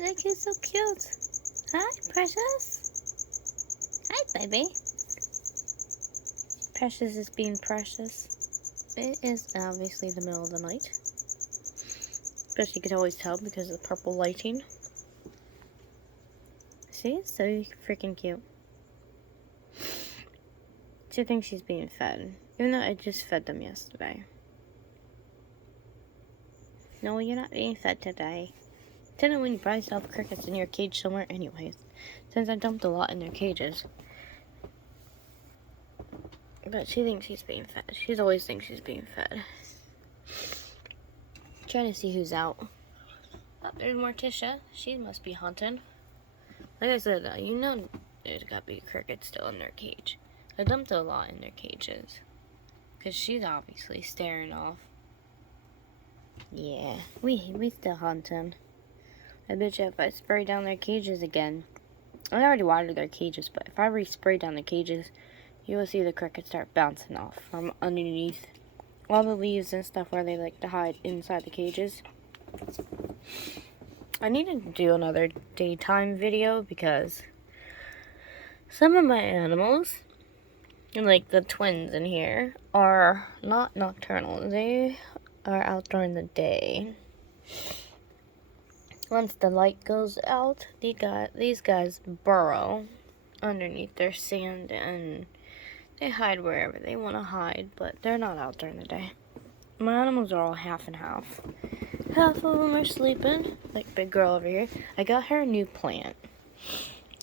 Look, he's so cute. Hi, Precious. Hi, baby. Precious is being precious. It is obviously the middle of the night. But you could always tell because of the purple lighting. See, it's so freaking cute. She thinks she's being fed, even though I just fed them yesterday. No, you're not being fed today. Didn't when you probably still have crickets in your cage somewhere anyways, since I dumped a lot in their cages. But she thinks she's being fed. She's always thinks she's being fed. Trying to see who's out. Oh, there's Morticia. She must be hunting. Like I said, you know there's gotta be crickets still in their cage. I dumped a lot in their cages. Because she's obviously staring off. Yeah, we still hunting. I bet you if I spray down their cages again. I already watered their cages, but if I re-spray down the cages, you will see the crickets start bouncing off from underneath all the leaves and stuff where they like to hide inside the cages. I need to do another daytime video because some of my animals, like the twins in here, are not nocturnal. They are out during the day. Once the light goes out, these guys burrow underneath their sand and they hide wherever they want to hide, but they're not out during the day. My animals are all half and half. Half of them are sleeping, like big girl over here. I got her a new plant.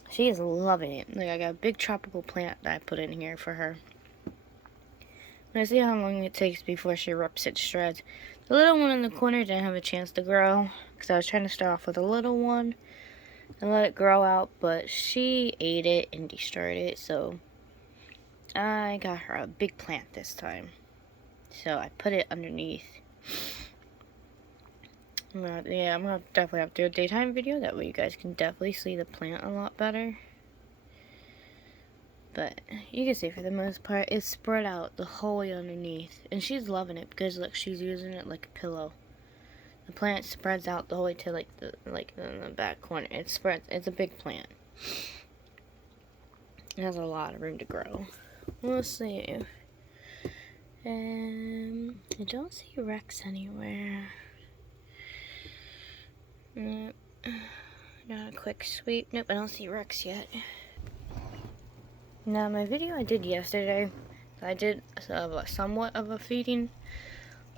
She is loving it. Like I got a big tropical plant that I put in here for her. Let's see how long it takes before she rips it to shreds. The little one in the corner didn't have a chance to grow because I was trying to start off with a little one and let it grow out, but she ate it and destroyed it, so I got her a big plant this time. So I put it underneath. I'm gonna definitely have to do a daytime video. That way you guys can definitely see the plant a lot better. But you can see for the most part, it's spread out the whole way underneath. And she's loving it because look, she's using it like a pillow. The plant spreads out the whole way to like the back corner. It spreads. It's a big plant. It has a lot of room to grow. We'll see. I don't see Rex anywhere. Nope. Got a quick sweep. Nope, I don't see Rex yet. Now, my video I did yesterday, I did somewhat of a feeding.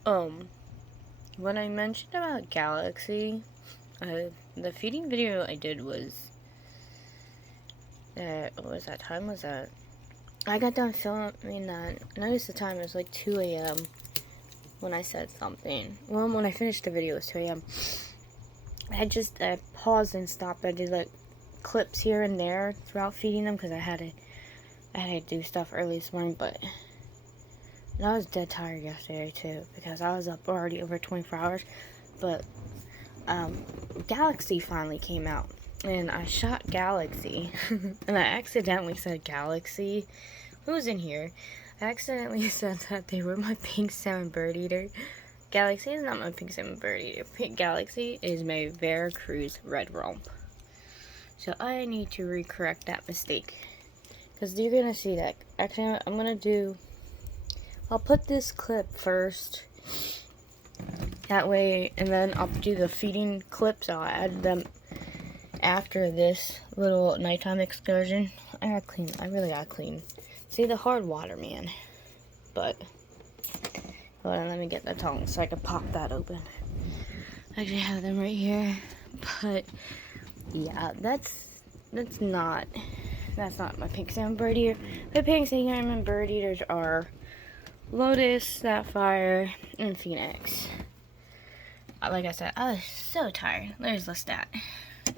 When I mentioned about Galaxy, the feeding video I did was, what was that time? Was that? I got done filming that. Notice the time, it was like 2 a.m. when I said something. Well, when I finished the video, it was 2 a.m. I paused and stopped. I did like clips here and there throughout feeding them because I had to do stuff early this morning, but I was dead tired yesterday too because I was up already over 24 hours. But Galaxy finally came out and I shot Galaxy and I accidentally said Galaxy. Who was in here? I accidentally said that they were my pink salmon bird eater. Galaxy is not my pink salmon bird eater. Pink Galaxy is my Veracruz red rump. So I need to recorrect that mistake. Because you're going to see that. Actually, I'll put this clip first. That way, and then I'll do the feeding clips. I'll add them after this little nighttime excursion. I really gotta clean. See, the hard water, man. But, hold on, let me get the tongs so I can pop that open. I actually have them right here. But, yeah, that's not my pink salmon bird eater. The pink salmon bird eaters are Lotus, Sapphire, and Phoenix. Like I said, I was so tired. There's the stat.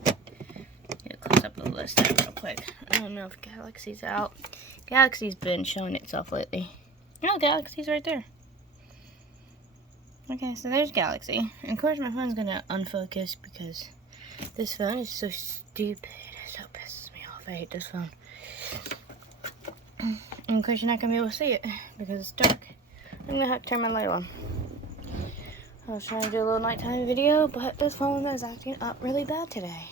Get a close up of the stat real quick. I don't know if Galaxy's out. Galaxy's been showing itself lately. No, Galaxy's right there. Okay, so there's Galaxy. And of course my phone's gonna unfocus because this phone is so stupid. It so pisses me off. I hate this phone. And of course you're not gonna be able to see it because it's dark. I'm gonna have to turn my light on. I was trying to do a little nighttime video, but this phone is acting up really bad today.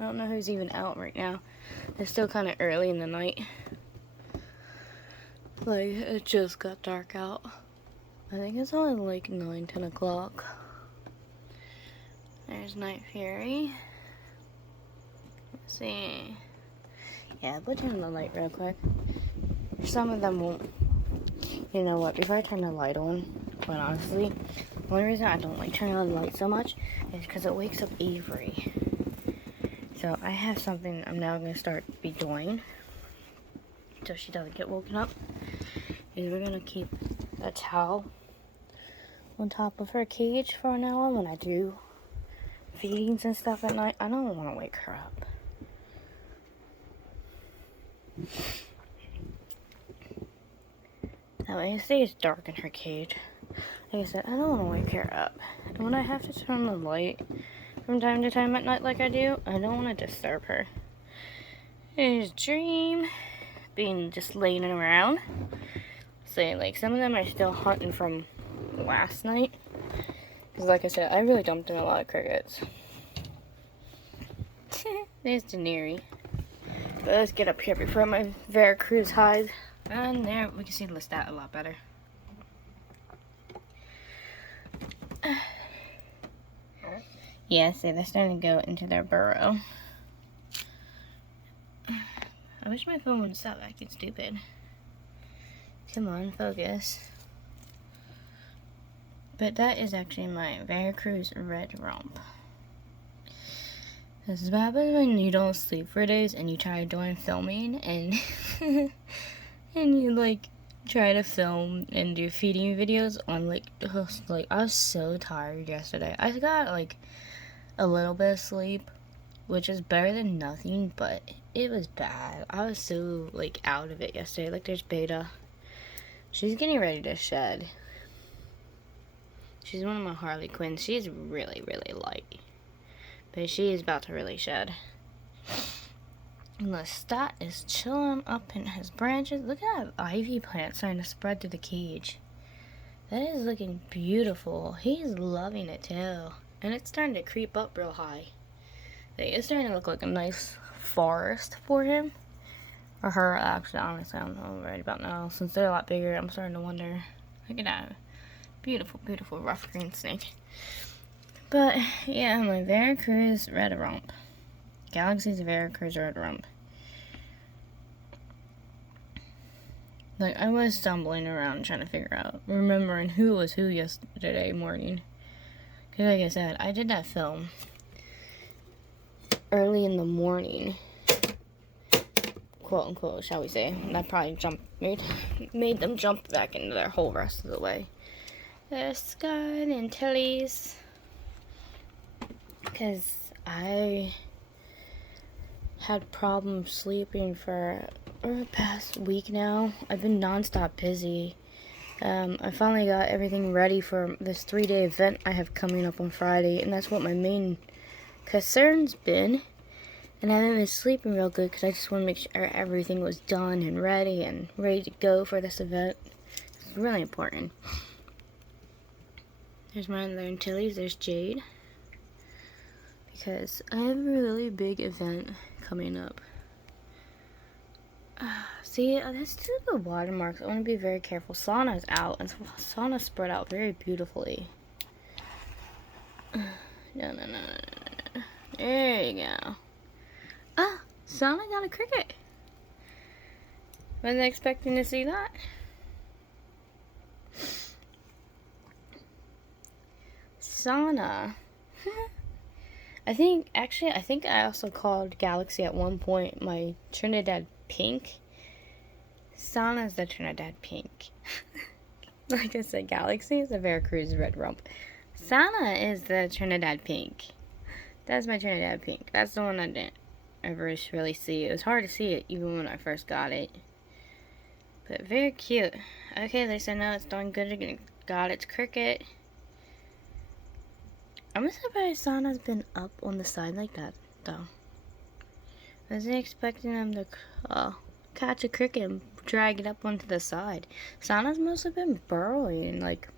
I don't know who's even out right now. It's still kind of early in the night. Like, it just got dark out. I think it's only like 9, 10 o'clock. There's Night Fury. Let's see. Yeah, we'll turn the light real quick. Some of them won't. You know what? Before I turn the light on, quite honestly, the only reason I don't like turning on the light so much is because it wakes up Avery. So I have something I'm now going to start be doing so she doesn't get woken up. Is we're going to keep a towel on top of her cage for now on when I do feedings and stuff at night. I don't want to wake her up. That way it stays dark in her cage. Like I said, I don't want to wake her up. And when I have to turn the light from time to time at night like I do, I don't want to disturb her. There's Dream being just laying around. So like some of them are still hunting from last night. Because like I said, I really dumped in a lot of crickets. There's Daenerys. But let's get up here before my Veracruz hides. And there, we can see the Lestat a lot better. Yeah, see, they're starting to go into their burrow. I wish my phone would stop acting stupid. Come on, focus. But that is actually my Veracruz red rump. This is what happens when you don't sleep for days and you try doing filming and and you like try to film and do feeding videos on like I was so tired yesterday. I got like a little bit of sleep, which is better than nothing, but it was bad. I was so like out of it yesterday. Like there's Beta. She's getting ready to shed. She's one of my Harley Quinns. She's really, really light. But she is about to really shed. And Lestat is chilling up in his branches. Look at that ivy plant starting to spread through the cage. That is looking beautiful. He's loving it too. And it's starting to creep up real high. Like, it's starting to look like a nice forest for him. Or her, actually. Honestly, I don't know right about now. Since they're a lot bigger, I'm starting to wonder. Look at that. Beautiful, beautiful rough green snake. But, yeah, my Veracruz red rump. Galaxy's Veracruz red rump. Like, I was stumbling around trying to figure out, remembering who was who yesterday morning. Because, like I said, I did that film early in the morning. Quote unquote, shall we say. And I probably made them jump back into their whole rest of the way. There's Scott and Tilly's. Because I had problems sleeping for the past week now. I've been nonstop busy. I finally got everything ready for this 3-day event I have coming up on Friday, and that's what my main concern's been. And I haven't been sleeping real good because I just want to make sure everything was done and ready to go for this event. It's really important. There's my other Antilles. There's Jade. Because I have a really big event coming up. See, that's two good watermarks. I want to be very careful. Sauna's out, and Sauna spread out very beautifully. No. There you go. Ah, Sauna got a cricket. Wasn't expecting to see that. Sauna. I think I also called Galaxy at one point my Trinidad Pink. Sauna's the Trinidad Pink. Like I said, Galaxy is the Veracruz red rump. Sauna is the Trinidad Pink. That's my Trinidad Pink. That's the one I didn't ever really see. It was hard to see it even when I first got it. But very cute. Okay, they said now it's doing good again. Got its cricket. I'm surprised Sauna's been up on the side like that, though. I wasn't expecting them to catch a cricket and drag it up onto the side. Sauna's mostly been burrowing, like,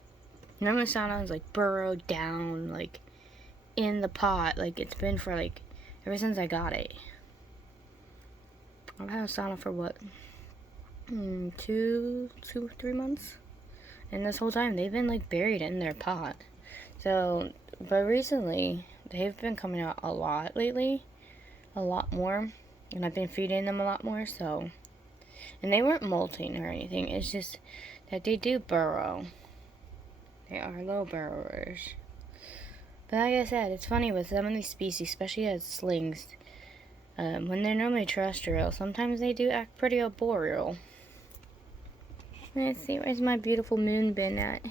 Normally sauna is like burrowed down, like in the pot. Like it's been for like ever since I got it. I've had a sauna for what? 3 months? And this whole time they've been like buried in their pot. So, but recently they've been coming out a lot lately. A lot more. And I've been feeding them a lot more, so. And they weren't molting or anything. It's just that they do burrow. They are low burrowers. But like I said, it's funny with some of these species, especially as slings. When they're normally terrestrial, sometimes they do act pretty arboreal. Let's see, where's my beautiful moon been at?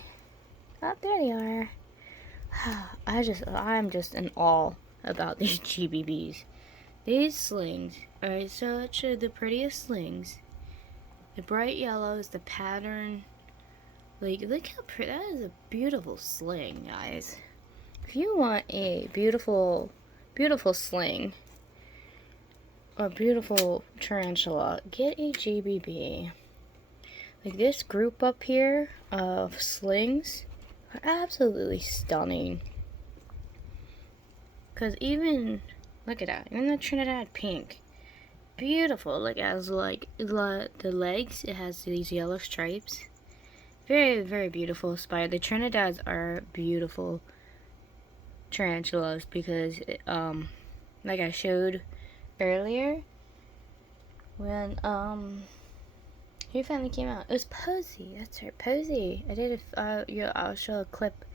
Oh, there they are. I'm just in awe about these GBBs. These slings are such the prettiest slings. The bright yellows, the pattern. Like, look how pretty. That is a beautiful sling, guys. If you want a beautiful, beautiful sling or beautiful tarantula, get a GBB. Like, this group up here of slings are absolutely stunning. Because even, look at that, even the Trinidad pink, beautiful. Like, as like the legs, it has these yellow stripes. Very, very beautiful spider. The Trinidads are beautiful tarantulas because, like I showed earlier, when, he finally came out. It was Posey. That's her, Posey. I did I'll show a clip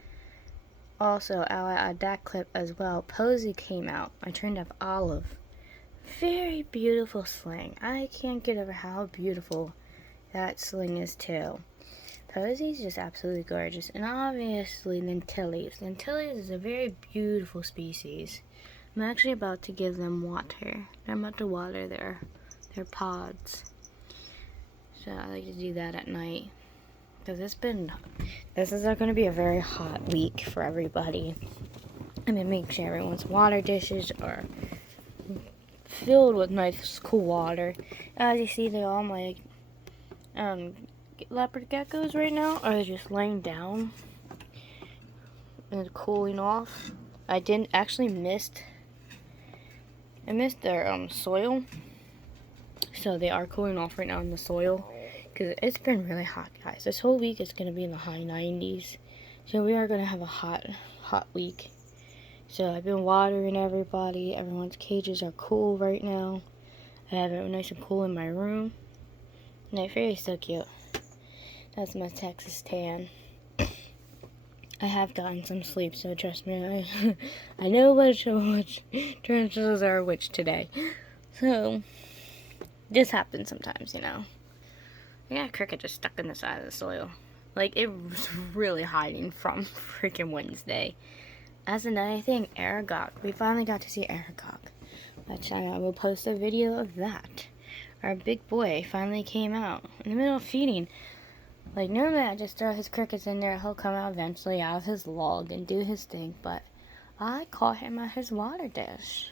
also. I'll add that clip as well. Posey came out. I turned up Olive. Very beautiful sling. I can't get over how beautiful that sling is too. Posey's just absolutely gorgeous. And obviously lentilles. Lentilles is a very beautiful species. I'm actually about to give them water. I'm about to water their pods. So I like to do that at night. Because this is going to be a very hot week for everybody. I'm going to make sure everyone's water dishes are filled with nice cool water. As you see, they're all my leopard geckos right now are just laying down and cooling off. I missed their soil, so they are cooling off right now in the soil because it's been really hot, guys. This whole week is going to be in the high 90s, so we are going to have a hot week. So I've been watering everybody. Everyone's cages are cool right now. I have it nice and cool in my room. Night Fairy is so cute. That's my Texas tan. I have gotten some sleep, so trust me, I know which tarantulas are which today. So, this happens sometimes, you know. I got a cricket just stuck in the side of the soil. Like, it was really hiding from freaking Wednesday. As another thing, Aragog. We finally got to see Aragog. I will post a video of that. Our big boy finally came out in the middle of feeding. Like, normally I just throw his crickets in there. He'll come out eventually out of his log and do his thing. But I caught him at his water dish,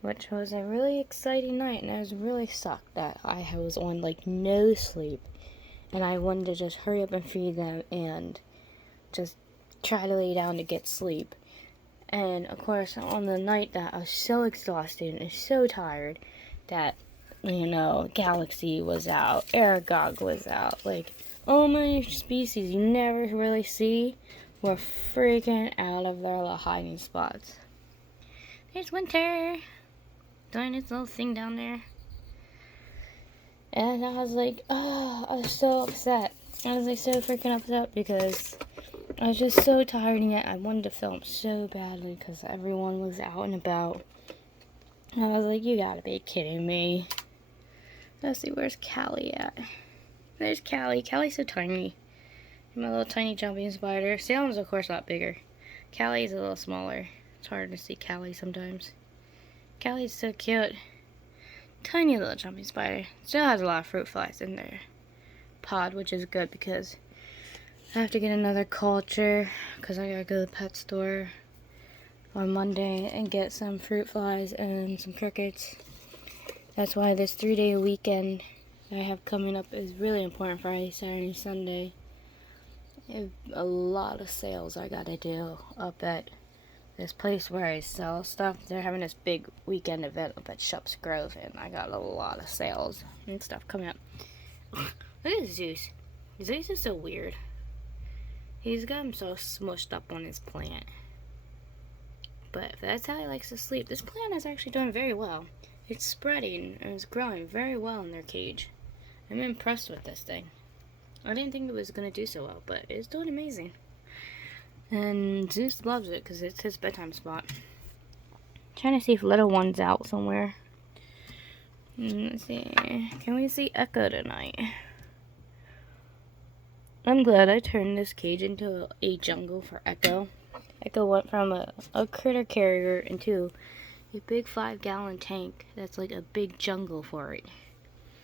which was a really exciting night. And I was really sucked that I was on, like, no sleep. And I wanted to just hurry up and feed them and just try to lay down to get sleep. And, of course, on the night that I was so exhausted and so tired that, you know, Galaxy was out, Aragog was out, like, all my species you never really see were freaking out of their little hiding spots. There's Winter doing his little thing down there. And I was like, oh, I was so upset. I was like so freaking upset because I was just so tired and yet I wanted to film so badly because everyone was out and about. And I was like, you gotta be kidding me. Let's see, where's Callie at? There's Callie. Callie's so tiny. My little tiny jumping spider. Salem's, of course, a lot bigger. Callie's a little smaller. It's hard to see Callie sometimes. Callie's so cute. Tiny little jumping spider. Still has a lot of fruit flies in their pod, which is good because I have to get another culture because I gotta go to the pet store on Monday and get some fruit flies and some crickets. That's why this 3-day weekend I have coming up is really important. Friday, Saturday, Sunday. I have a lot of sales I gotta do up at this place where I sell stuff. They're having this big weekend event up at Shops Grove, and I got a lot of sales and stuff coming up. Look at Zeus. Zeus is so weird. He's got him so smushed up on his plant. But if that's how he likes to sleep, this plant is actually doing very well. It's spreading and it's growing very well in their cage. I'm impressed with this thing. I didn't think it was going to do so well, but it's doing amazing. And Zeus loves it because it's his bedtime spot. Trying to see if little one's out somewhere. Let's see. Can we see Echo tonight? I'm glad I turned this cage into a jungle for Echo. Echo went from a critter carrier into a big 5-gallon tank that's like a big jungle for it.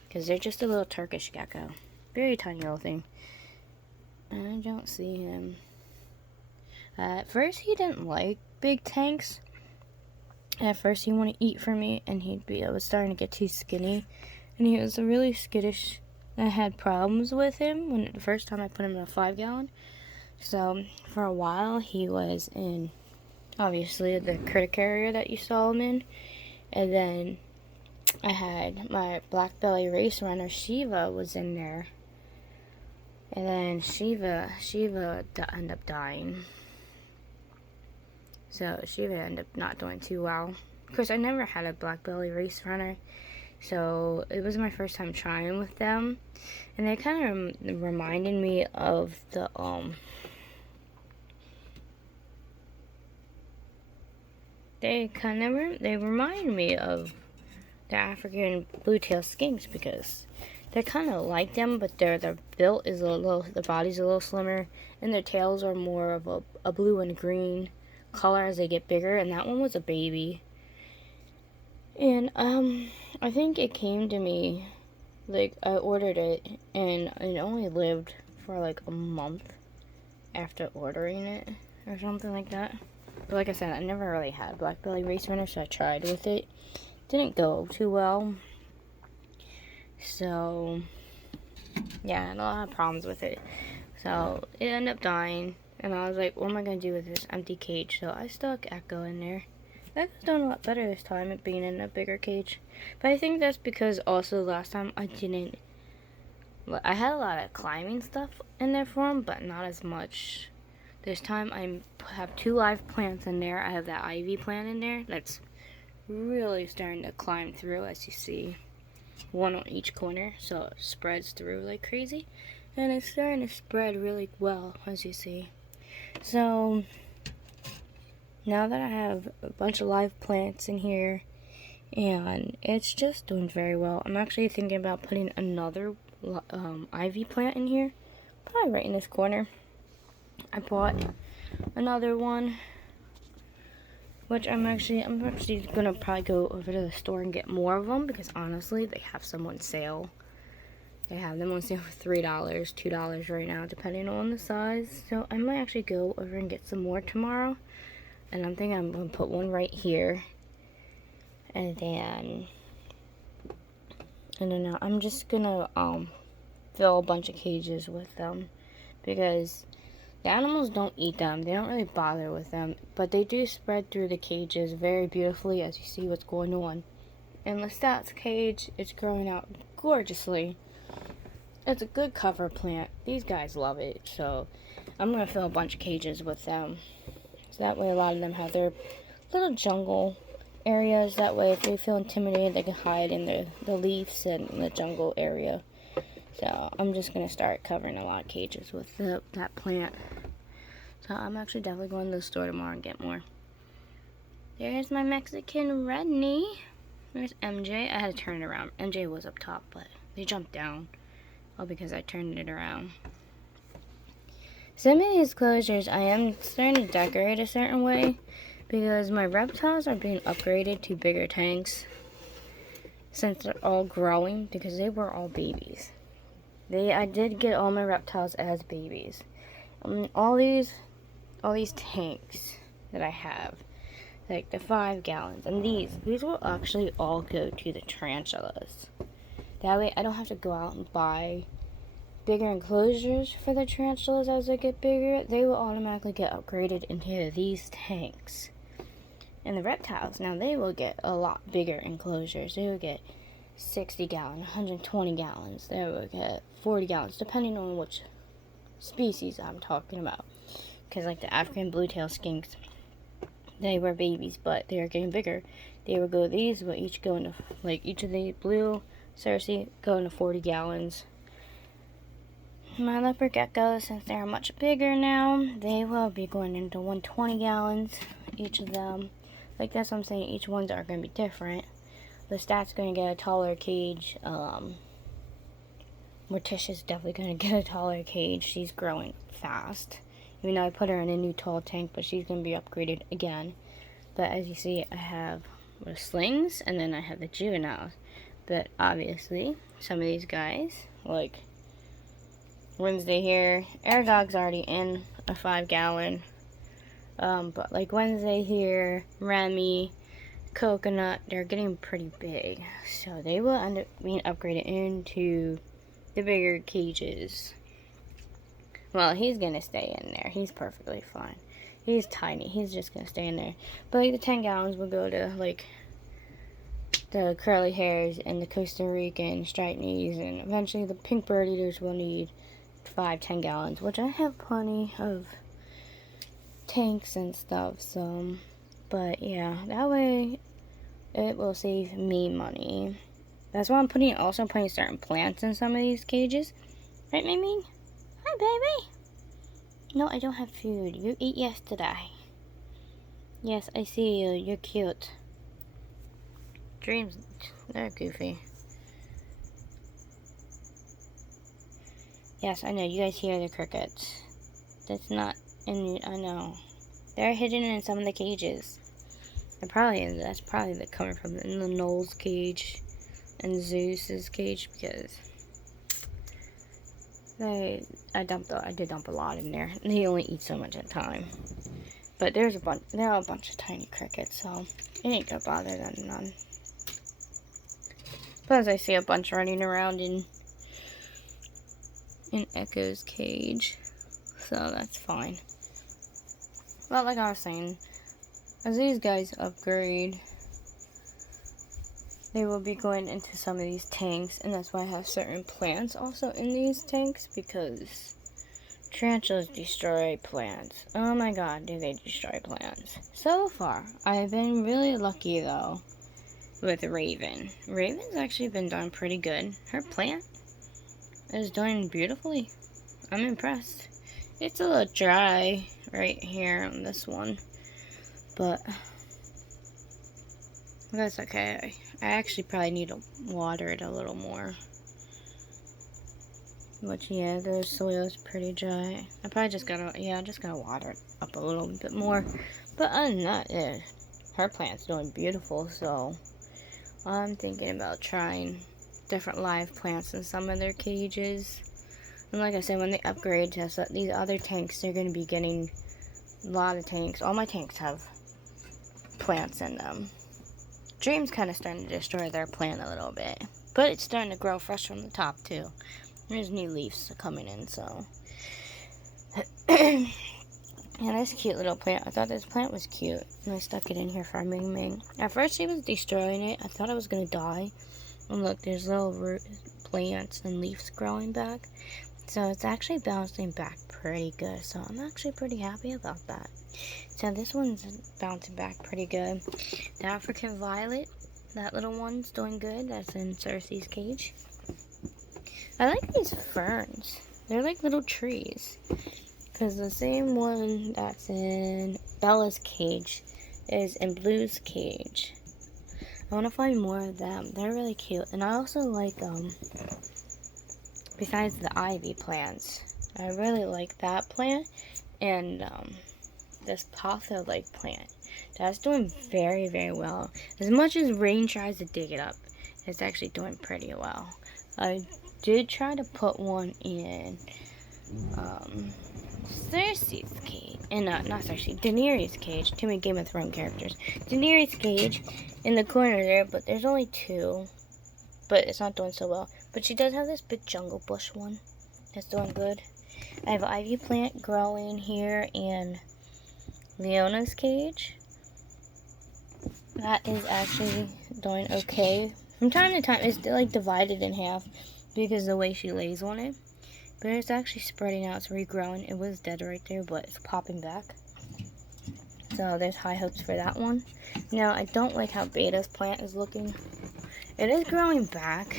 Because they're just a little Turkish gecko. Very tiny little thing. I don't see him. At first he didn't like big tanks. At first he wanted to eat from me, and I was starting to get too skinny. And he was really skittish. I had problems with him when the first time I put him in a 5-gallon. So for a while he was in, obviously, the critter carrier that you saw him in. And then I had my black belly race runner Shiva was in there. And then Shiva ended up dying. So Shiva ended up not doing too well. Of course, I never had a black belly race runner, so it was my first time trying with them, and they kind of reminded me of the they remind me of the African blue-tailed skinks because they're kind of like them, but their built is the body's a little slimmer, and their tails are more of a blue and green color as they get bigger. And that one was a baby, and I think it came to me, like, I ordered it and it only lived for like a month after ordering it or something like that. But like I said, I never really had black belly race runner, so I tried with it. Didn't go too well, so yeah, I had a lot of problems with it. So it ended up dying, and I was like, what am I going to do with this empty cage? So I stuck Echo in there. Echo's doing a lot better this time at being in a bigger cage. But I think that's because also last time I had a lot of climbing stuff in there for him, but not as much. This time I have 2 live plants in there. I have that ivy plant in there that's really starting to climb through, as you see. 1 on each corner, so it spreads through like crazy. And it's starting to spread really well, as you see. So now that I have a bunch of live plants in here, and it's just doing very well, I'm actually thinking about putting another ivy plant in here, probably right in this corner. I bought another one, which I'm actually gonna probably go over to the store and get more of them, because honestly they have some on sale. They have them on sale for $3, $2 right now, depending on the size. So I might actually go over and get some more tomorrow. And I'm thinking I'm going to put one right here. And then I'm just going to fill a bunch of cages with them. Because the animals don't eat them. They don't really bother with them. But they do spread through the cages very beautifully, as you see what's going on. In Lestat's cage, it's growing out gorgeously. It's a good cover plant. These guys love it, so I'm going to fill a bunch of cages with them. So that way a lot of them have their little jungle areas. That way if they feel intimidated, they can hide in the leaves and the jungle area. So I'm just going to start covering a lot of cages with that plant. So I'm actually definitely going to the store tomorrow and get more. There's my Mexican Redney. There's MJ. I had to turn it around. MJ was up top, but they jumped down. Oh, because I turned it around. Some of these enclosures I am starting to decorate a certain way because my reptiles are being upgraded to bigger tanks since they're all growing, because they were all babies. I did get all my reptiles as babies. All these tanks that I have, like the 5 gallons, and these will actually all go to the tarantulas. That way I don't have to go out and buy bigger enclosures for the tarantulas as they get bigger, they will automatically get upgraded into these tanks. And the reptiles, now they will get a lot bigger enclosures. They will get 60 gallons, 120 gallons. They will get 40 gallons, depending on which species I'm talking about. Because like the African blue-tail skinks, they were babies, but they are getting bigger. They will go, these will each go into, like each of the blue Cersei go into 40 gallons. My leopard geckos, since they're much bigger now, they will be going into 120 gallons, each of them. Like that's what I'm saying, each ones are going to be different. The stat's going to get a taller cage. Morticia's definitely going to get a taller cage. She's growing fast. Even though I put her in a new tall tank, but she's going to be upgraded again. But as you see, I have the slings, and then I have the juveniles. But obviously, some of these guys, like Wednesday here, Aragog's already in a 5-gallon. But like Wednesday here, Remy, Coconut, they're getting pretty big. So they will end up being upgraded into the bigger cages. Well, he's going to stay in there. He's perfectly fine. He's tiny. He's just going to stay in there. But like the 10 gallons will go to like the curly hairs and the Costa Rican striped knees, and eventually the pink bird eaters will need 10 gallons, which I have plenty of tanks and stuff. So, but yeah, that way it will save me money. That's why I'm also putting certain plants in some of these cages. Right, Mimi? Hi, baby. No, I don't have food. You ate yesterday. Yes, I see you. You're cute. Dreams, they're goofy. Yes, I know. You guys hear the crickets. That's not in. I know. They're hidden in some of the cages. That's probably coming from the Noel's cage and Zeus's cage, because I did dump a lot in there. They only eat so much at a time. But there are a bunch of tiny crickets, so it ain't gonna bother them none. Plus, I see a bunch running around in Echo's cage, so that's fine. But like I was saying, as these guys upgrade, they will be going into some of these tanks, and that's why I have certain plants also in these tanks, because tarantulas destroy plants. Oh my god, do they destroy plants. So far, I've been really lucky though with Raven. Raven's actually been doing pretty good. Her plant is doing beautifully. I'm impressed. It's a little dry right here on this one, but that's okay. I actually probably need to water it a little more. Which, yeah, the soil is pretty dry. I probably just gotta water it up a little bit more. But other than that, yeah, her plant's doing beautiful, so I'm thinking about trying different live plants in some of their cages. And like I said, when they upgrade to these other tanks, they're going to be getting a lot of tanks. All my tanks have plants in them. Dream's kind of starting to destroy their plant a little bit. But it's starting to grow fresh from the top, too. There's new leaves coming in, so. Yeah, that's a cute little plant. I thought this plant was cute, and I stuck it in here for Ming Ming. At first, she was destroying it. I thought it was going to die. And look, there's little root plants and leaves growing back. So it's actually bouncing back pretty good. So I'm actually pretty happy about that. So this one's bouncing back pretty good. The African violet, that little one's doing good. That's in Cersei's cage. I like these ferns. They're like little trees. Because the same one that's in Bella's cage is in Blue's cage. I want to find more of them. They're really cute. And I also like, besides the ivy plants, I really like that plant. And this potho-like plant. That's doing very, very well. As much as rain tries to dig it up, it's actually doing pretty well. I did try to put one in Cersei's cage, and not Cersei, Daenerys' cage. Too many Game of Thrones characters. Daenerys' cage in the corner there, but there's only two. But it's not doing so well. But she does have this big jungle bush one. It's doing good. I have an ivy plant growing here in Leona's cage. That is actually doing okay. From time to time, it's like divided in half because of the way she lays on it. But it's actually spreading out, it's regrowing. It was dead right there, but it's popping back. So there's high hopes for that one. Now, I don't like how Beta's plant is looking. It is growing back.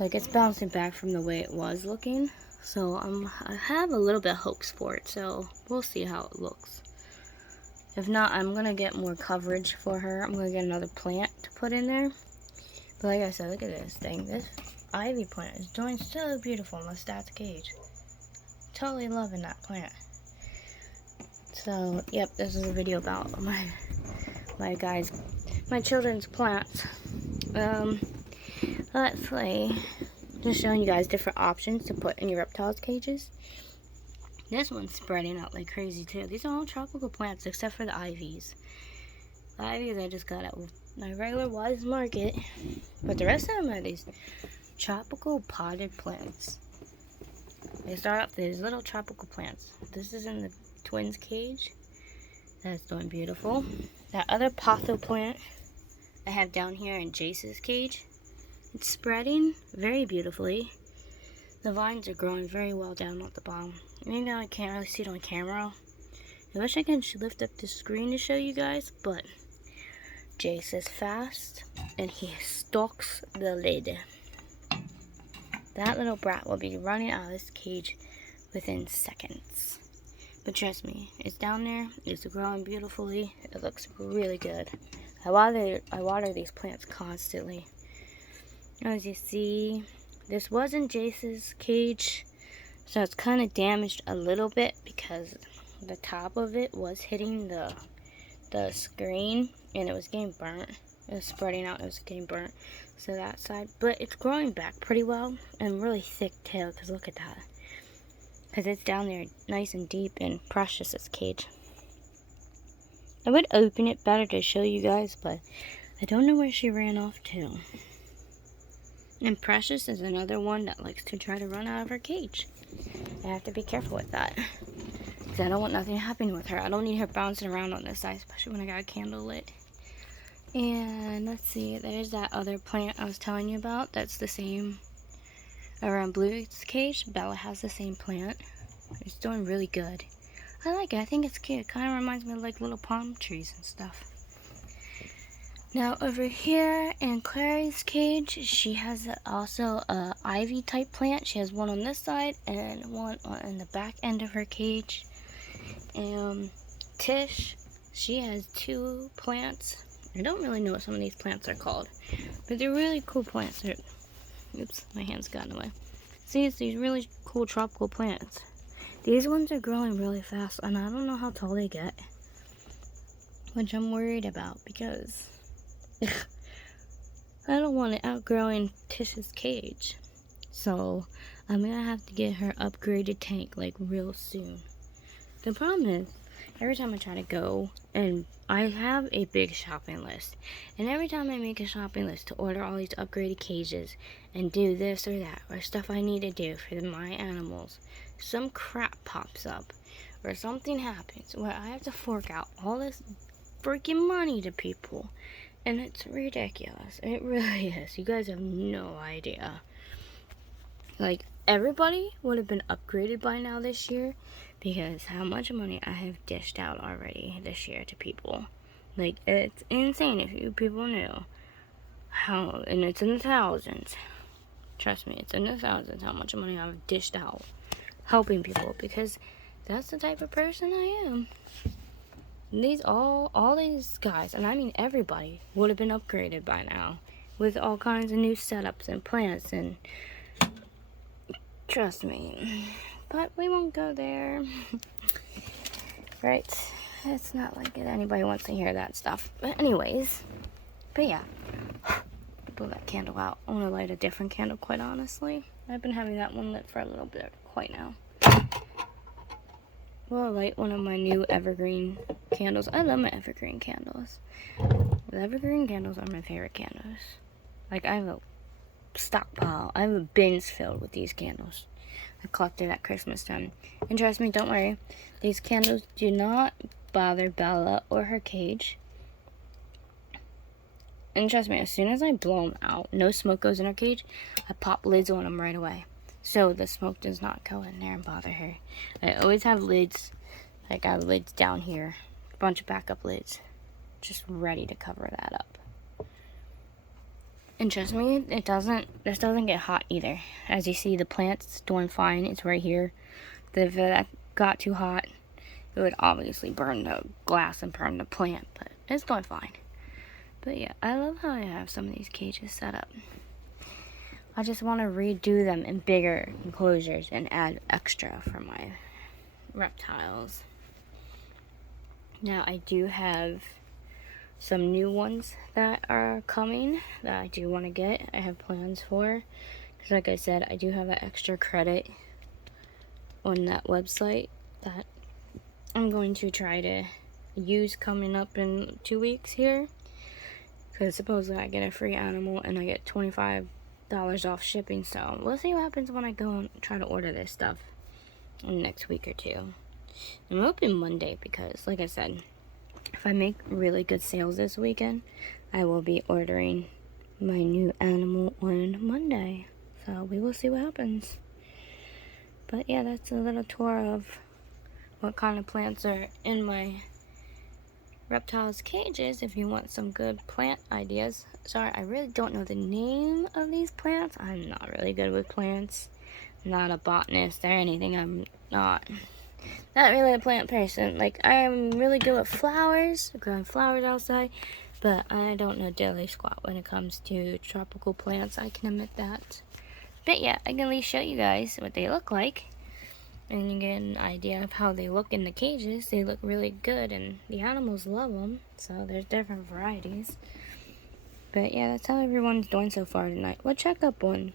Like, it's bouncing back from the way it was looking. So I have a little bit of hopes for it. So we'll see how it looks. If not, I'm going to get more coverage for her. I'm going to get another plant to put in there. But like I said, look at this thing. This ivy plant is doing so beautiful in Lestat's cage. Totally loving that plant. So, yep, this is a video about my children's plants. Let's play. Just showing you guys different options to put in your reptiles cages. This one's spreading out like crazy too. These are all tropical plants except for the ivies. The ivies I just got at my regular Wise Market. But the rest of them are these tropical potted plants. They start off these little tropical plants. This is in the twins cage. That's doing beautiful. That other potho plant I have down here in Jace's cage. It's spreading very beautifully. The vines are growing very well down at the bottom. Even though I can't really see it on camera. I wish I could lift up the screen to show you guys, but Jace is fast and he stalks the lid. That little brat will be running out of this cage within seconds. But trust me, it's down there, it's growing beautifully, it looks really good. I water these plants constantly. As you see, this wasn't Jace's cage, so it's kind of damaged a little bit because the top of it was hitting the screen and it was getting burnt. It was spreading out, it was getting burnt. So that side, but it's growing back pretty well and really thick tail, because look at that. Because it's down there nice and deep in Precious's cage. I would open it better to show you guys, but I don't know where she ran off to. And Precious is another one that likes to try to run out of her cage. I have to be careful with that, because I don't want nothing happening with her. I don't need her bouncing around on this side, especially when I got a candle lit. And let's see, there's that other plant I was telling you about. That's the same around Blue's cage. Bella has the same plant. It's doing really good. I like it. I think it's cute. It kind of reminds me of like little palm trees and stuff. Now over here in Clary's cage, she has also a ivy type plant. She has one on this side and one on the back end of her cage. And Tish, she has two plants. I don't really know what some of these plants are called, but they're really cool plants. Oops, my hand's got in the way. See, it's these really cool tropical plants. These ones are growing really fast, and I don't know how tall they get, which I'm worried about because I don't want it outgrowing Tish's cage. So I'm gonna have to get her upgraded tank like real soon. The problem is, every time I try to go, and I have a big shopping list, and every time I make a shopping list to order all these upgraded cages and do this or that, or stuff I need to do for my animals, some crap pops up, or something happens where I have to fork out all this freaking money to people, and it's ridiculous. It really is. You guys have no idea. Like, everybody would have been upgraded by now this year, because how much money I have dished out already this year to people. Like, it's insane if you people knew how, and it's in the thousands. Trust me, it's in the thousands how much money I've dished out helping people, because that's the type of person I am. And all these guys, and I mean everybody, would have been upgraded by now with all kinds of new setups and plants, and trust me. But we won't go there. Right? It's not like anybody wants to hear that stuff. But anyways. But yeah. Blow that candle out. I want to light a different candle, quite honestly. I've been having that one lit for a little bit quite now. Well, I'll light one of my new evergreen candles. I love my evergreen candles. The evergreen candles are my favorite candles. Like, I have a stockpile. I have a bins filled with these candles. I collected at Christmas time. And trust me, don't worry. These candles do not bother Bella or her cage. And trust me, as soon as I blow them out, no smoke goes in her cage, I pop lids on them right away. So the smoke does not go in there and bother her. I always have lids, like I have lids down here. A bunch of backup lids. Just ready to cover that up. And trust me, this doesn't get hot either. As you see, the plant's doing fine. It's right here. If that got too hot, it would obviously burn the glass and burn the plant, but it's doing fine. But yeah, I love how I have some of these cages set up. I just want to redo them in bigger enclosures and add extra for my reptiles. Now I do have some new ones that are coming that I do want to get. I have plans for, because like I said, I do have an extra credit on that website that I'm going to try to use coming up in 2 weeks here, because supposedly I get a free animal and I get $25 off shipping. So we'll see what happens when I go and try to order this stuff in the next week or two. I'm hoping Monday, because like I said, if I make really good sales this weekend, I will be ordering my new animal on Monday. So we will see what happens. But yeah, that's a little tour of what kind of plants are in my reptiles cages. If you want some good plant ideas. Sorry, I really don't know the name of these plants. I'm not really good with plants. I'm not a botanist or anything. I'm not really a plant person. Like, I'm really good with flowers, growing flowers outside, but I don't know diddly squat when it comes to tropical plants. I can admit that. But yeah, I can at least show you guys what they look like, and you get an idea of how they look in the cages. They look really good, and the animals love them, so there's different varieties. But yeah, that's how everyone's doing so far tonight. We'll check up on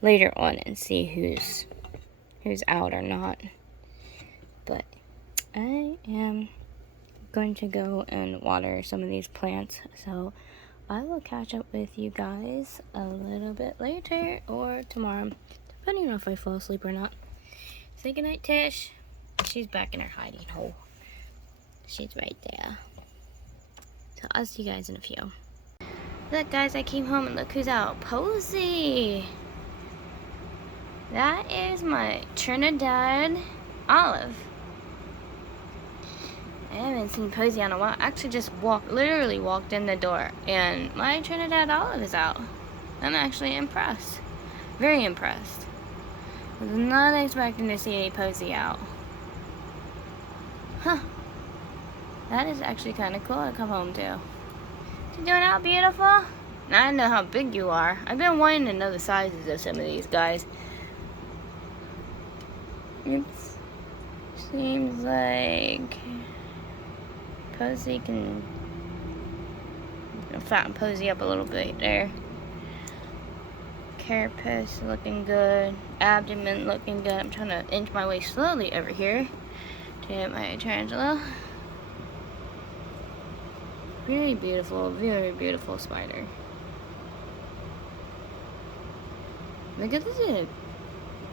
later on and see who's out or not. But I am going to go and water some of these plants, so I will catch up with you guys a little bit later or tomorrow, depending on if I fall asleep or not. Say goodnight, Tish. She's back in her hiding hole. She's right there. So I'll see you guys in a few. Look, guys, I came home and look who's out. Posey! That is my Trinidad Olive. I haven't seen Posey in a while. I actually just literally walked in the door, and my Trinidad Olive is out. I'm actually impressed. Very impressed. I was not expecting to see any Posey out. Huh. That is actually kind of cool to come home to. You doing out, beautiful? Now I know how big you are. I've been wanting to know the sizes of some of these guys. It seems like Posey can fatten Posey up a little bit there. Carapace looking good. Abdomen looking good. I'm trying to inch my way slowly over here to get my tarantula. Very beautiful spider. Look at this.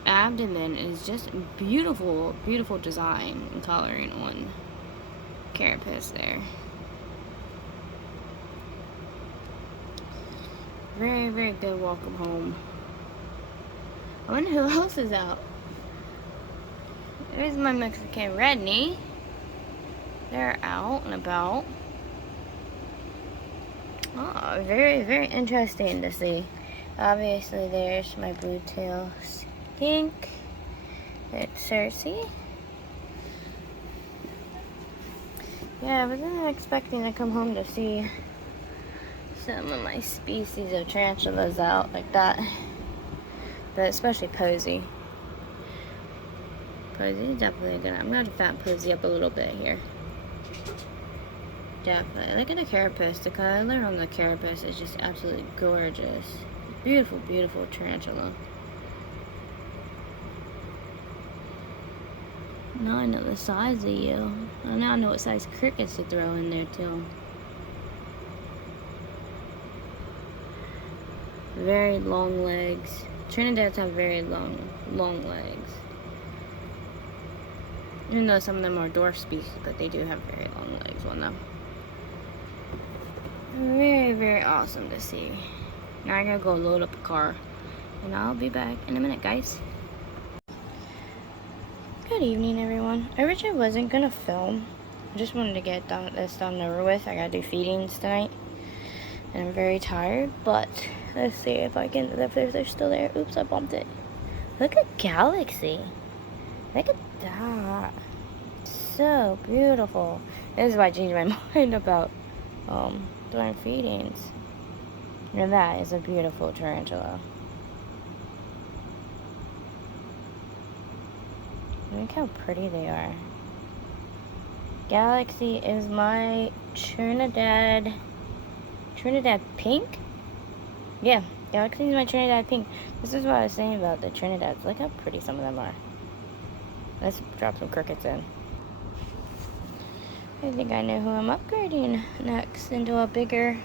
Abdomen is just beautiful design and coloring on carapace there. Very good welcome home. I wonder who else is out. There's my Mexican Redney. They're out and about. Oh, very interesting to see. Obviously, there's my blue tail skink. It's Cersei. Yeah, I wasn't expecting to come home to see some of my species of tarantulas out like that. But especially Posey. Posey is definitely good. I'm going to fatten Posey up a little bit here. Definitely. Look at the carapace. The color on the carapace is just absolutely gorgeous. Beautiful tarantula. Now I know the size of you. Now I know what size crickets to throw in there too. Very long legs. Trinidad's have very long legs. Even though some of them are dwarf species, but they do have very long legs on them. Very, very awesome to see. Now I gotta go load up a car. And I'll be back in a minute, guys. Good evening, everyone. I originally wasn't gonna film. I just wanted to get this done over with. I gotta do feedings tonight. And I'm very tired, but let's see if they're still there. Oops, I bumped it. Look at Galaxy. Look at that. So beautiful. This is why I changed my mind about doing feedings. And that is a beautiful tarantula. Look how pretty they are. Galaxy is my Trinidad pink? Yeah, Galaxy is my Trinidad pink. This is what I was saying about the Trinidads. Look how pretty some of them are. Let's drop some crickets in. I think I know who I'm upgrading next into a bigger...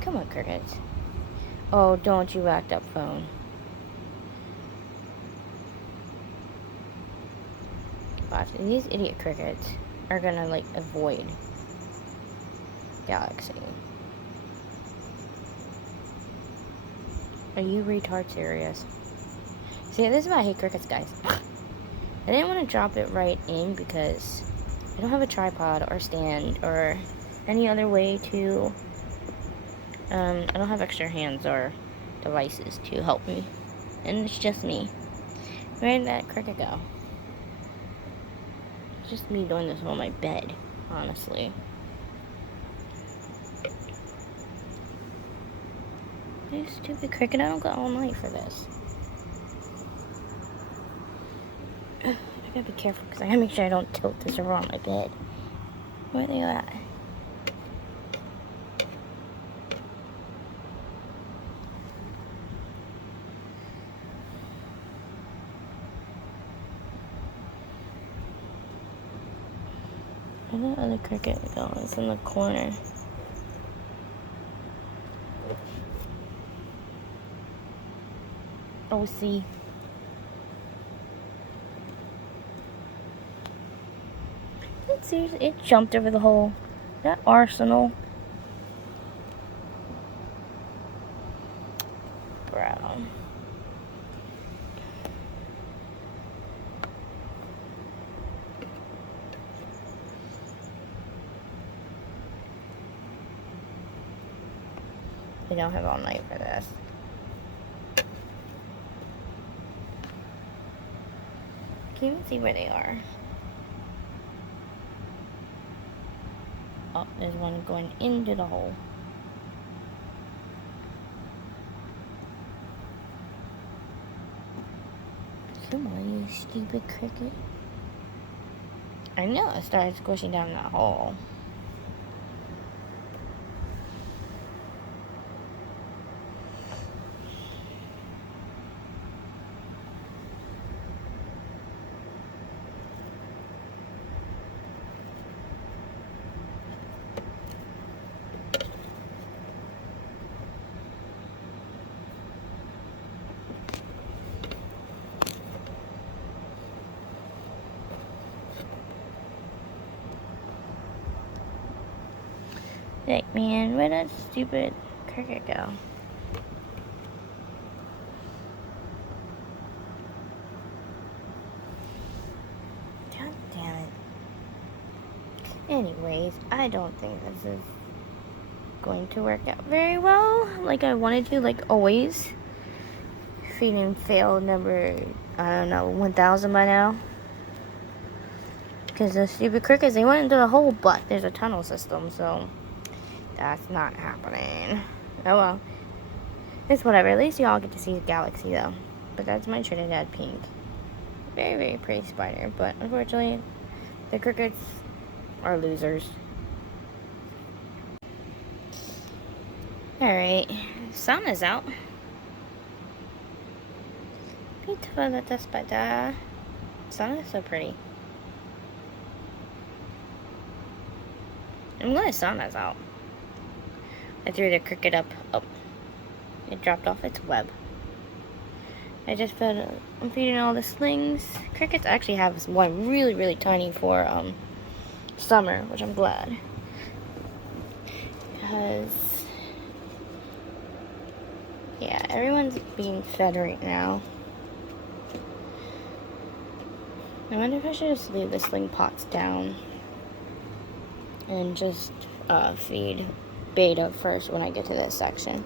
Come on, crickets. Oh, don't you act up, phone. Watch, these idiot crickets are gonna, like, avoid Galaxy. Are you retard serious? See, this is why I hate crickets, guys. I didn't want to drop it right in because I don't have a tripod or stand or any other way to... I don't have extra hands or devices to help me. And it's just me. Where did that cricket go? It's just me doing this on my bed, honestly. You stupid cricket, I don't got all night for this. I gotta be careful because I gotta make sure I don't tilt this around my bed. Where are they at? Where the other cricket go? It's in the corner. Oh, see. It jumped over the hole. That arsenal. Bro. We don't have all night for this. Can you even see where they are? Oh, there's one going into the hole. Come on, you stupid cricket. I know, it started squishing down that hole. Like, man, where'd that stupid cricket go? God damn it. Anyways, I don't think this is going to work out very well like I wanted to, like always. Feeding fail number, I don't know, 1,000 by now. Because the stupid crickets, they went into the hole, but there's a tunnel system, so that's not happening. Oh well. It's whatever. At least y'all get to see the Galaxy, though. But that's my Trinidad pink. Very, very pretty spider. But unfortunately, the crickets are losers. Alright. Sun is out. Beautiful little spider. Sun is so pretty. I'm glad the sun is out. I threw the cricket up. Oh. It dropped off its web. I'm feeding all the slings. Crickets actually have one really, really tiny for summer, which I'm glad. Because, yeah, everyone's being fed right now. I wonder if I should just leave the sling pots down and just feed beta first when I get to this section.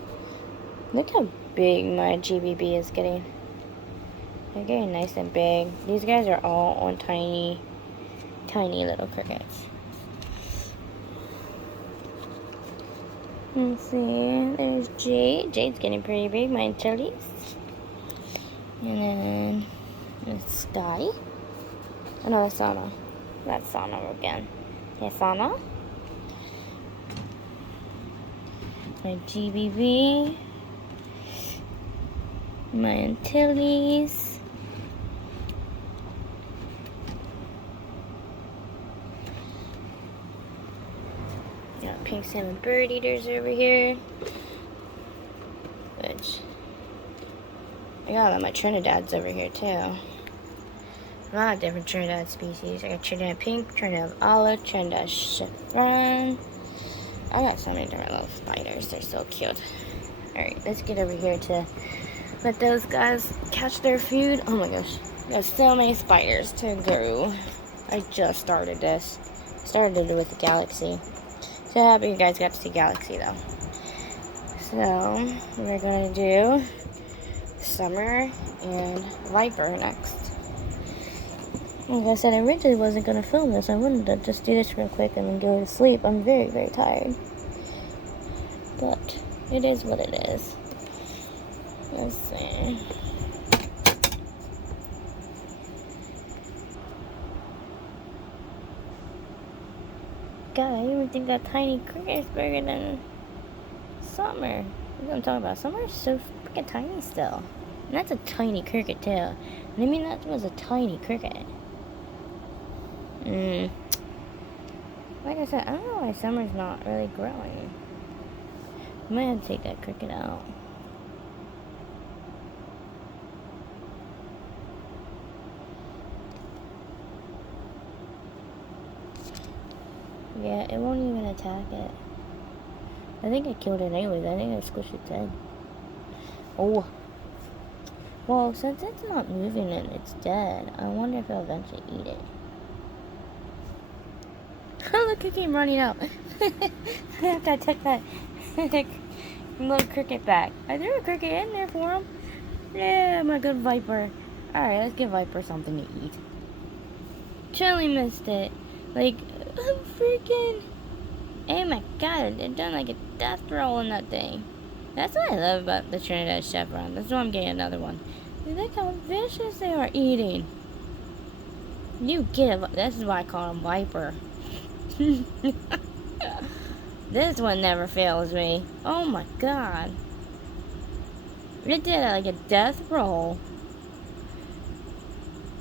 Look how big my GBB is getting. They're getting nice and big. These guys are all on tiny, tiny little crickets. Let's see, there's Jade. Jade's getting pretty big, my Antilles. And then there's Sky. Oh no, that's Sana. That's Sana again. Yeah, Sana. My GBB. My Antilles. Got pink salmon bird eaters over here. Which I got my Trinidad's over here too. A lot of different Trinidad species. I got Trinidad pink, Trinidad olive, Trinidad chiffon. I got so many different little spiders. They're so cute. Alright, let's get over here to let those guys catch their food. Oh my gosh. Got so many spiders to go. I just started this. Started it with Galaxy. So happy you guys got to see Galaxy though. So we're going to do Summer and Viper next. Like I said, I originally wasn't going to film this. I wanted to just do this real quick and then go to sleep. I'm very, very tired. But it is what it is. Let's see. God, I even think that tiny cricket is bigger than Summer. That's what I'm talking about. Summer is so freaking tiny still. And that's a tiny cricket too. And I mean, that was a tiny cricket. Like I said, I don't know why Summer's not really growing. I might have to take that cricket out. Yeah, it won't even attack it. I think I killed it anyways. I think I squished its head. Oh. Well, since it's not moving and it's dead, I wonder if it'll eventually eat it. Look, it came running out. After I took that little cricket back. I threw a cricket in there for him. Yeah, my good Viper. Alright, let's give Viper something to eat. Totally missed it. Like, I'm freaking... Oh my god, they've done like a death roll in that thing. That's what I love about the Trinidad Chevron. That's why I'm getting another one. Look how vicious they are eating. You get it. This is why I call him Viper. This one never fails me. Oh my god. It did like a death roll.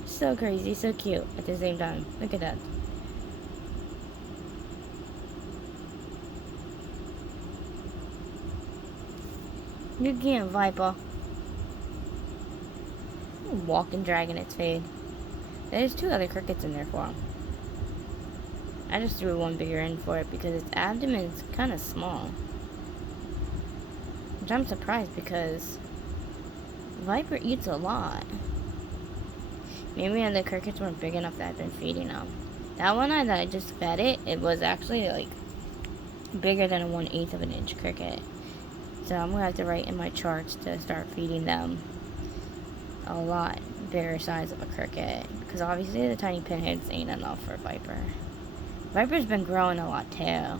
So crazy, so cute at the same time. Look at that. You can't, Viper. Walking dragon its fade. There's two other crickets in there for him. I just threw one bigger in for it because its abdomen is kind of small. Which I'm surprised because Viper eats a lot. Maybe the crickets weren't big enough that I've been feeding them. That one that I just fed it was actually like bigger than a 1/8 of an inch cricket. So I'm gonna have to write in my charts to start feeding them a lot bigger size of a cricket. Because obviously the tiny pinheads ain't enough for Viper. Viper's been growing a lot too.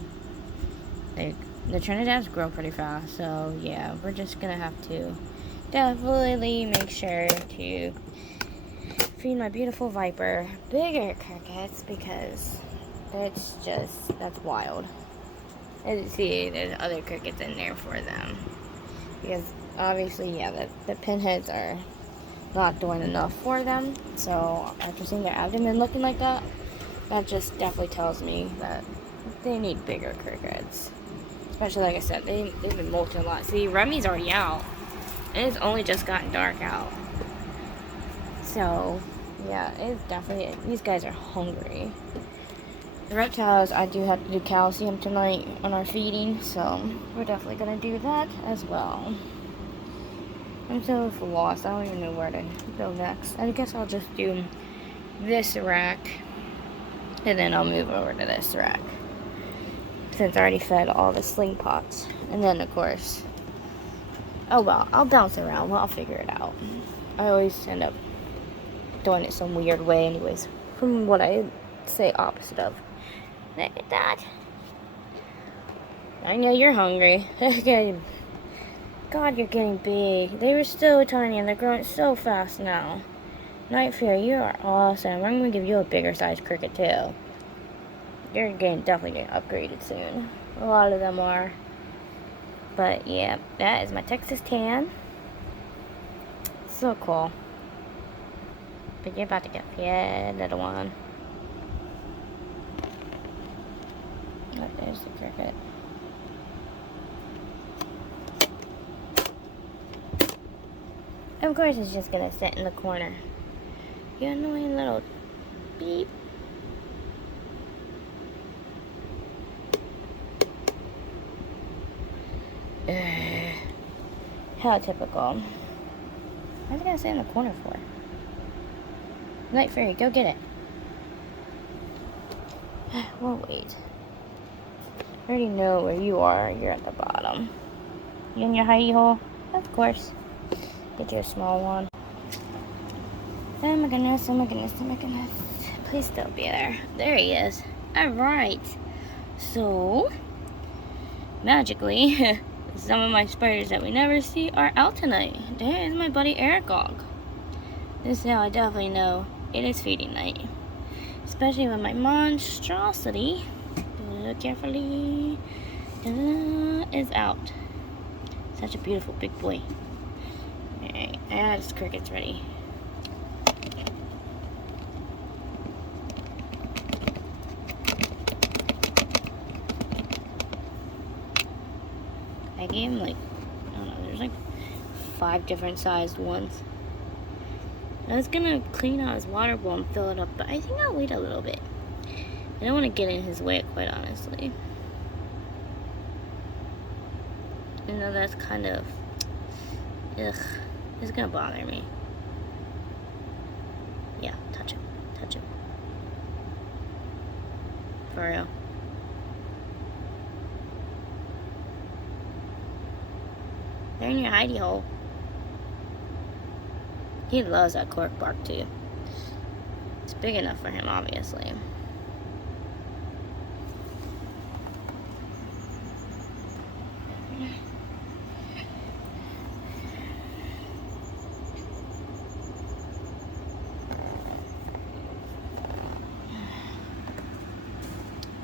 Like, the Trinidads grow pretty fast, so yeah, we're just gonna have to definitely make sure to feed my beautiful Viper bigger crickets because it's just, that's wild. As you see, there's other crickets in there for them. Because obviously, yeah, the pinheads are not doing enough for them. So after seeing their abdomen looking like that, that just definitely tells me that they need bigger crickets. Especially, like I said, they've been molting a lot. See, Remy's already out. And it's only just gotten dark out. So, yeah, it's definitely, these guys are hungry. The reptiles, I do have to do calcium tonight on our feeding, so we're definitely going to do that as well. I'm so lost. I don't even know where to go next. I guess I'll just do this rack, and then I'll move over to this rack, since I already fed all the sling pots. And then, of course, oh well, I'll bounce around. Well, I'll figure it out. I always end up doing it some weird way anyways, from what I say opposite of. Look at that. I know you're hungry. God, you're getting big. They were so tiny and they're growing so fast now. Night Fear, you are awesome. I'm going to give you a bigger size cricket too. You're definitely getting upgraded soon. A lot of them are. But yeah, that is my Texas tan. So cool. But you're about to get fed, little one. Oh, there's the cricket. Of course, it's just gonna sit in the corner. You annoying little beep. How typical. Why's it gonna sit in the corner for? Night Fairy, go get it. We'll wait. I already know where you are. You're at the bottom. You in your hidey hole? Of course. Get you a small one. Oh my goodness, oh my goodness, oh my goodness. Please still be there. There he is. Alright. So, magically, some of my spiders that we never see are out tonight. There is my buddy Aragog. This is how I definitely know it is feeding night. Especially when my monstrosity, look carefully, is out. Such a beautiful big boy. Alright, his cricket's ready. I gave him like, I don't know, there's like 5 different sized ones. I was gonna clean out his water bowl and fill it up, but I think I'll wait a little bit. I don't want to get in his way, quite honestly. You know, that's kind of, ugh, it's gonna bother me. Yeah, touch him, touch him. For real. They're in your hidey hole. He loves that cork bark too. It's big enough for him, obviously.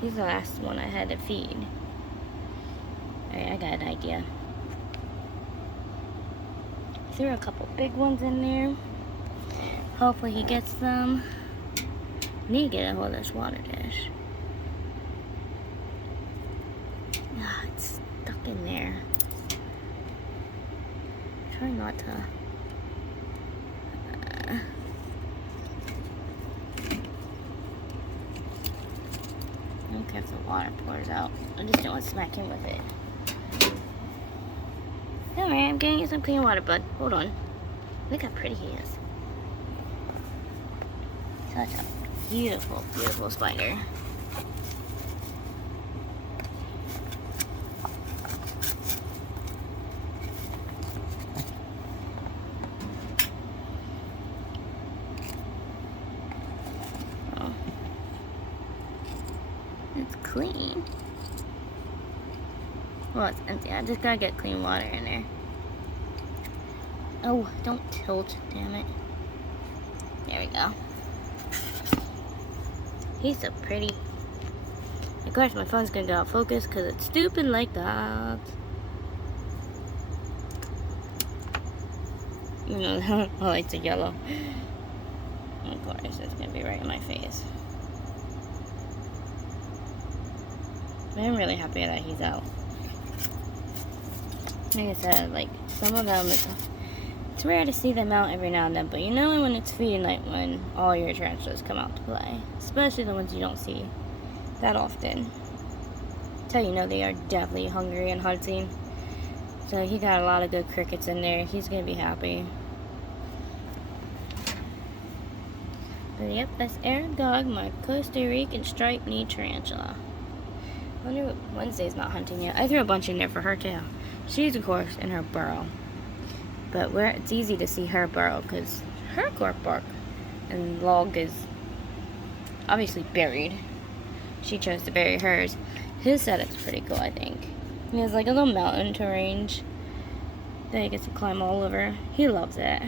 He's the last one I had to feed. Alright, I got an idea. Threw a couple big ones in there. Hopefully he gets them. Need to get a hold of this water dish. Ah, it's stuck in there. Try not to. I don't care if the water pours out. I just don't want to smack him with it. Alright, I'm gonna get some clean water, bud. Hold on. Look how pretty he is. Such a beautiful, beautiful spider. Oh. It's clean. Well, it's empty. I just gotta get clean water in there. Oh, don't tilt, damn it. There we go. He's so pretty. Of course, my phone's gonna go out of focus because it's stupid like that. You know, the lights are yellow. Of course, it's gonna be right in my face. I'm really happy that he's out. Like I said, like, some of them, it's It's rare to see them out every now and then, but you know when it's feeding night when all your tarantulas come out to play. Especially the ones you don't see that often. That's how you know they are definitely hungry and hunting. So he got a lot of good crickets in there. He's going to be happy. But yep, that's Aragog, my Costa Rican striped-kneed tarantula. I wonder what Wednesday's not hunting yet. I threw a bunch in there for her too. She's, of course, in her burrow. But where it's easy to see her burrow because her cork bark and log is obviously buried. She chose to bury hers. His setup's pretty cool, I think. He has like a little mountain terrain that he gets to climb all over. He loves it.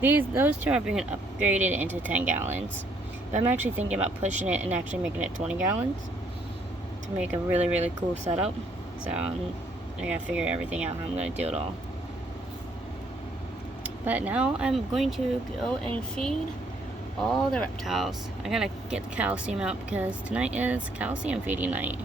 Those two are being upgraded into 10 gallons. But I'm actually thinking about pushing it and actually making it 20 gallons to make a really, really cool setup. So I gotta figure everything out how I'm gonna do it all. But now I'm going to go and feed all the reptiles. I gotta get the calcium out because tonight is calcium feeding night.